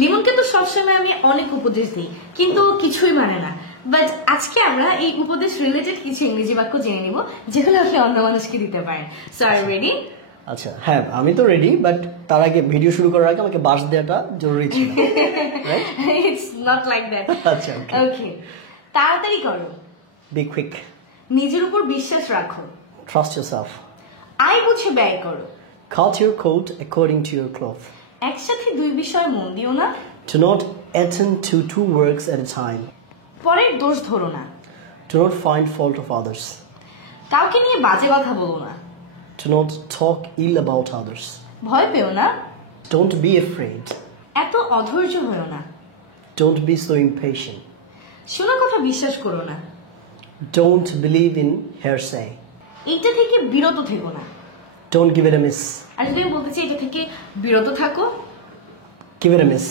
লিমনকে তো সবসময় আমি অনেক উপদেশ দিই কিন্তু কিছুই মানে না। বাট আজকে আমরা এই উপদেশ রিলেটেড কিছু ইংরেজি বাক্য জেনে নিব যেগুলো আপনি অন্য মানুষকে দিতে পারেন। সো আর রেডি? আচ্ছা হ্যাঁ আমি তো রেডি, বাট তার আগে ভিডিও শুরু করার আগে আমাকে বাস দেওয়াটা জরুরি ছিল। It's not like that. আচ্ছা ওকে, তাড়াতাড়ি করো। Be quick. নিজের উপর বিশ্বাস রাখো। Trust yourself. আয় বুঝে ব্যয় করো। Cut your coat according to your cloth. একসাথে দুই বিষয় মন দিও না। Do not attend to two works at a time. পরের দোষ ধরো না। Do not find fault of others. কাউকে নিয়ে বাজে কথা বলো না। Do not talk ill about others. ভয় পেও না। Don't be afraid. এত অধৈর্য হও না। Don't be so impatient. শোনা কথা বিশ্বাস করো না। Don't believe in hearsay. এইটা থেকে বিরত থেকো না। Don't give it a miss. আর যদি আমি বলতে চাই এটা থেকে বিরত থাকো, Give it a miss.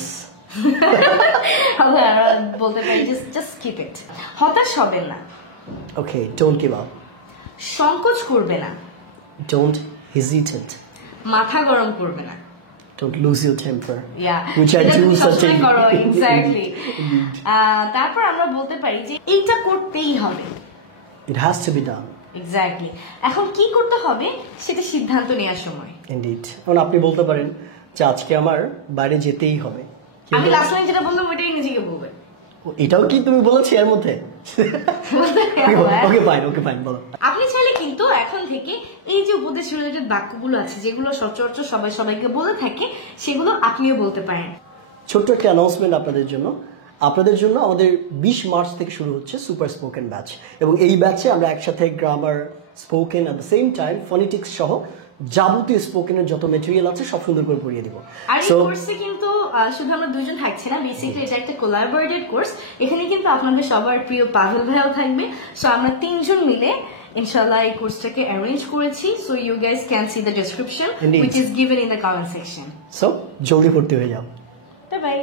আমরা বলতে পারি জাস্ট কিপ ইট। হতাশ হবেন না। Okay, don't give up. সংকোচ করবে না। Don't hesitate. মাথা গরম করবে না। Don't lose your temper. Which I do such a করো এক্স্যাক্টলি। তারপর আমরা বলতে পারি যে এইটা করতেই হবে। It has to be done. Exactly. এখন কি করতে হবে সেটা সিদ্ধান্ত নেওয়ার সময়। Indeed. এখন আপনি বলতে পারেন যে আজকে আমার বাইরে যেতেই হবে। আমি লাস্ট লাইন যেটা বললাম ওইটাই নিজেকে বলবেন। এটাও কি তুমি বলেছি এর মধ্যে? ওকে ফাইন বলো। আপনি চাইলে কিন্তু এখন থেকে এই যে উপদেশ রিলেটেড বাক্যগুলো আছে যেগুলো সচরাচর সবাইকে বলে থাকে সেগুলো আপনিও বলতে পারেন। ছোট্ট একটা অ্যানাউন্সমেন্ট আপনাদের জন্য আমাদের 20 মার্চ থেকে শুরু হচ্ছে সুপার স্পোকেন ব্যাচ, এবং এই ব্যাচে আমরা একসাথে grammar, spoken at the same time phonetics সহ যাবতীয় স্পোকেনের যত ম্যাটেরিয়াল আছে সব সুন্দর করে পড়িয়ে দিব। আর এই কোর্সে কিন্তু শুধু আমরা দুইজন থাকছি না, বেসিক্যালি এটা একটা কোলাবোরেটেড কোর্স। এখানে কিন্তু আপনাদের সবার প্রিয় পাভেল ভাইও থাকবে। সো আমরা তিনজন মিলে ইনশাআল্লাহ এই কোর্সটাকে অ্যারেঞ্জ করেছি। So you guys can see the description which is given in the comment section. So জলদি ভর্তি হয়ে যাও। Bye by.